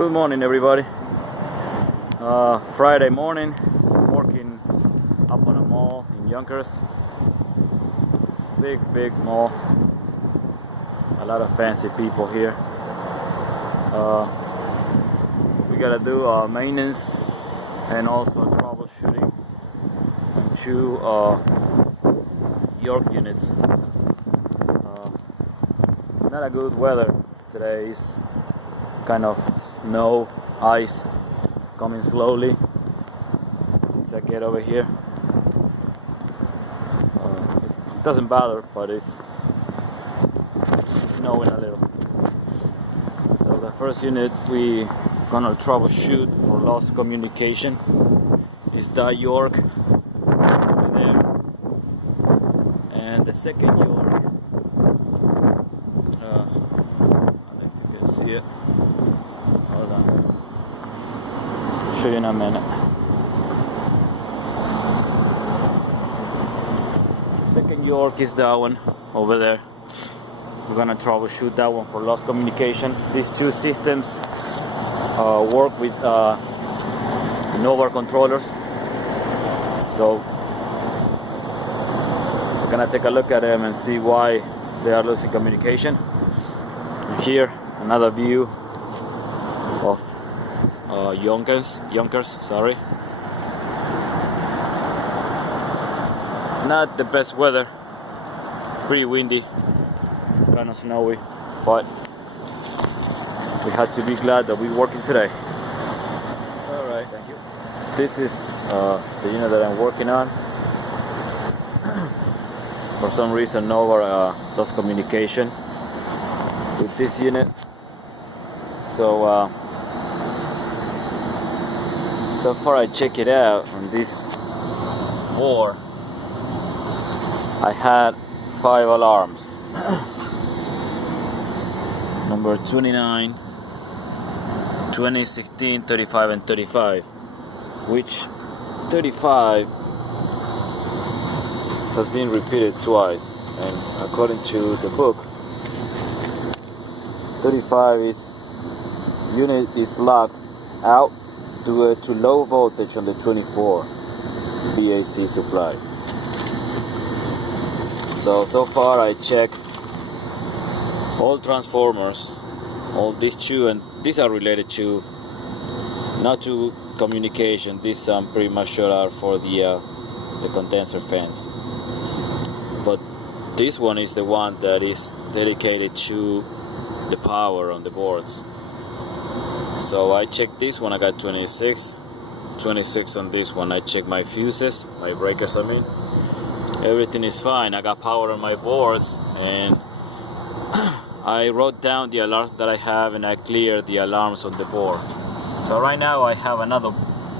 Good morning, everybody. Friday morning, working up on a mall in Yonkers. Big mall. A lot of fancy people here. We gotta do maintenance and also troubleshooting on two York units. Not a good weather today. It's kind of snow, ice coming slowly since I get over here. It doesn't bother, but it's snowing a little. So the first unit we gonna troubleshoot for lost communication is that York over there, and the second York, I don't know if you can see it. Hold on, I'll show you in a minute. Second York is that one over there. We're gonna troubleshoot that one for lost communication. These two systems work with Nova controllers, so we're gonna take a look at them and see why they are losing communication. And here another view of Yonkers, sorry. Not the best weather, pretty windy, kind of snowy, but we had to be glad that we're working today. Alright, thank you. This is the unit that I'm working on. For some reason Nova lost communication with this unit, so so far I check it out on this board. I had 5 alarms. Number 29, 20, 16, 35 and 35, which 35 has been repeated twice, and according to the book, 35 is unit is locked out due to low voltage on the 24 VAC supply. So far I checked all transformers, all these two, and these are related to, not to communication. These I'm pretty much sure are for the condenser fans. But this one is the one that is dedicated to the power on the boards. So I checked this one, I got 26 on this one. I checked my fuses, my breakers I mean. Everything is fine. I got power on my boards, and I wrote down the alarms that I have, and I cleared the alarms on the board. So right now I have another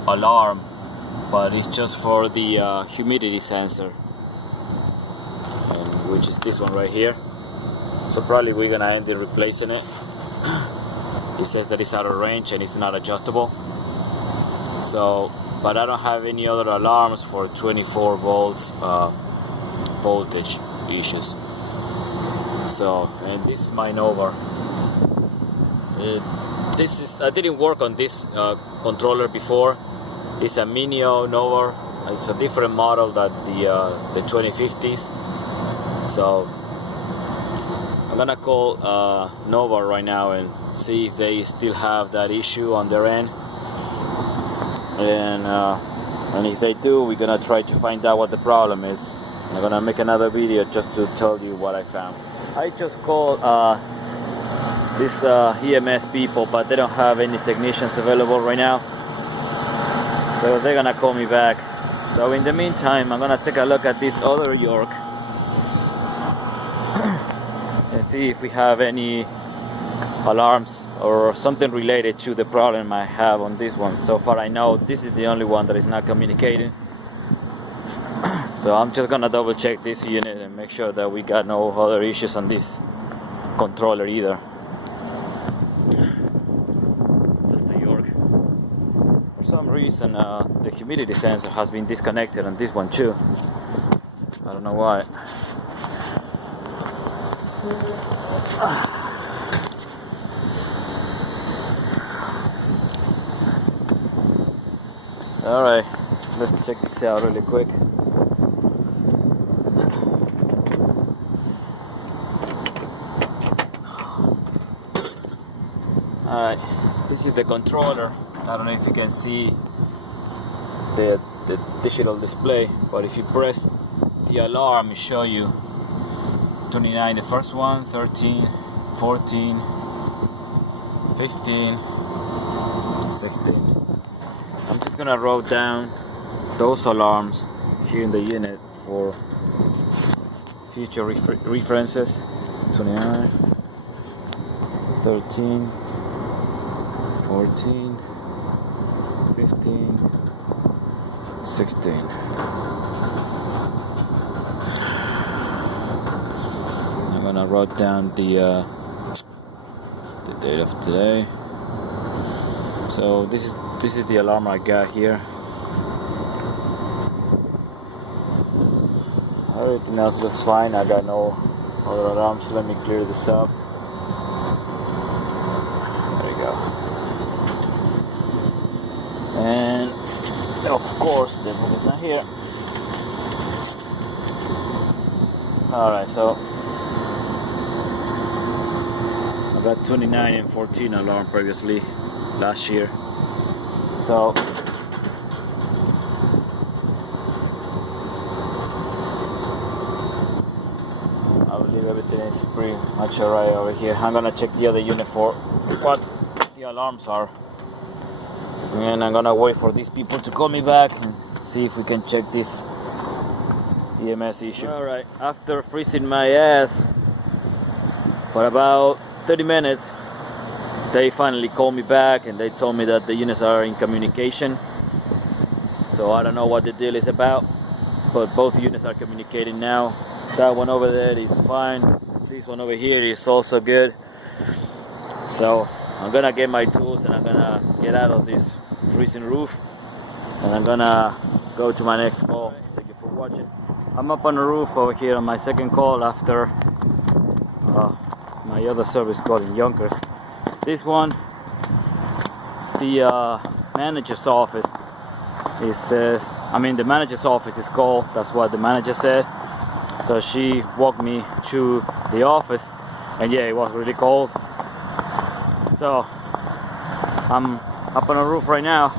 alarm, but it's just for the humidity sensor, which is this one right here. So probably we're gonna end up replacing it. It says that it's out of range and it's not adjustable. So, but I don't have any other alarms for 24 volts voltage issues. So, and this is my Nova. I didn't work on this controller before. It's a Minio Nova. It's a different model than the 2050s. So I'm gonna call Nova right now and see if they still have that issue on their end. And if they do, we're gonna try to find out what the problem is. I'm gonna make another video just to tell you what I found. I just called these EMS people, but they don't have any technicians available right now, so they're gonna call me back. So in the meantime, I'm gonna take a look at this other York and see if we have any alarms or something related to the problem I have on this one. So far I know this is the only one that is not communicating. So I'm just gonna double check this unit and make sure that we got no other issues on this controller either. That's the York. For some reason the humidity sensor has been disconnected on this one too. I don't know why. Alright, let's check this out really quick. Alright, this is the controller. I don't know if you can see the digital display, but if you press the alarm, it shows you 29, the first one, 13, 14, 15, 16. I'm just gonna write down those alarms here in the unit for future references. 29, 13, 14, 15, 16. I'm gonna write down the date of today. So this is the alarm I got here. Everything else looks fine. I got no other alarms. Let me clear this up. There you go. And of course the book is not here. Alright, so I got 29 and 14 alarm previously last year. So I believe everything is pretty much alright over here. I'm gonna check the other unit for what the alarms are, and I'm gonna wait for these people to call me back and see if we can check this EMS issue. Alright, after freezing my ass for about 30 minutes, they finally called me back and they told me that the units are in communication. So I don't know what the deal is about, but both units are communicating now. That one over there is fine. This one over here is also good. So I'm gonna get my tools and I'm gonna get out of this freezing roof, and I'm gonna go to my next call. Thank you for watching. I'm up on the roof over here on my second call after my other service call in Yonkers. This one, the manager's office, it says, the manager's office is called, that's what the manager said. So she walked me to the office, and yeah, it was really cold. So I'm up on the roof right now,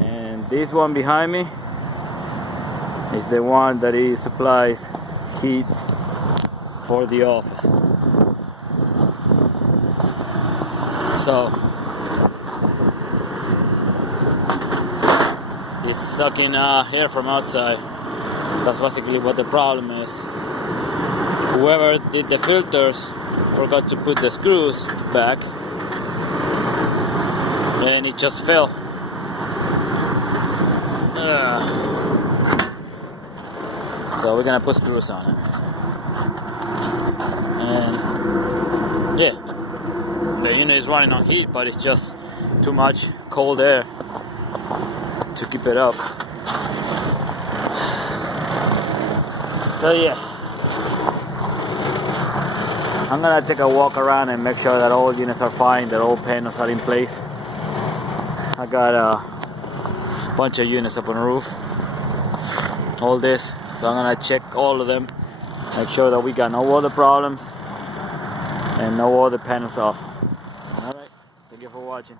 and this one behind me is the one that supplies heat for the office. So it's sucking air from outside. That's basically what the problem is. Whoever did the filters forgot to put the screws back, and it just fell. So we're gonna put screws on it, and yeah, the unit is running on heat, but it's just too much cold air to keep it up. So yeah, I'm gonna take a walk around and make sure that all units are fine, that all panels are in place. I got a bunch of units up on the roof, all this, so I'm gonna check all of them, make sure that we got no other problems and no other panels off. Alright, thank you for watching.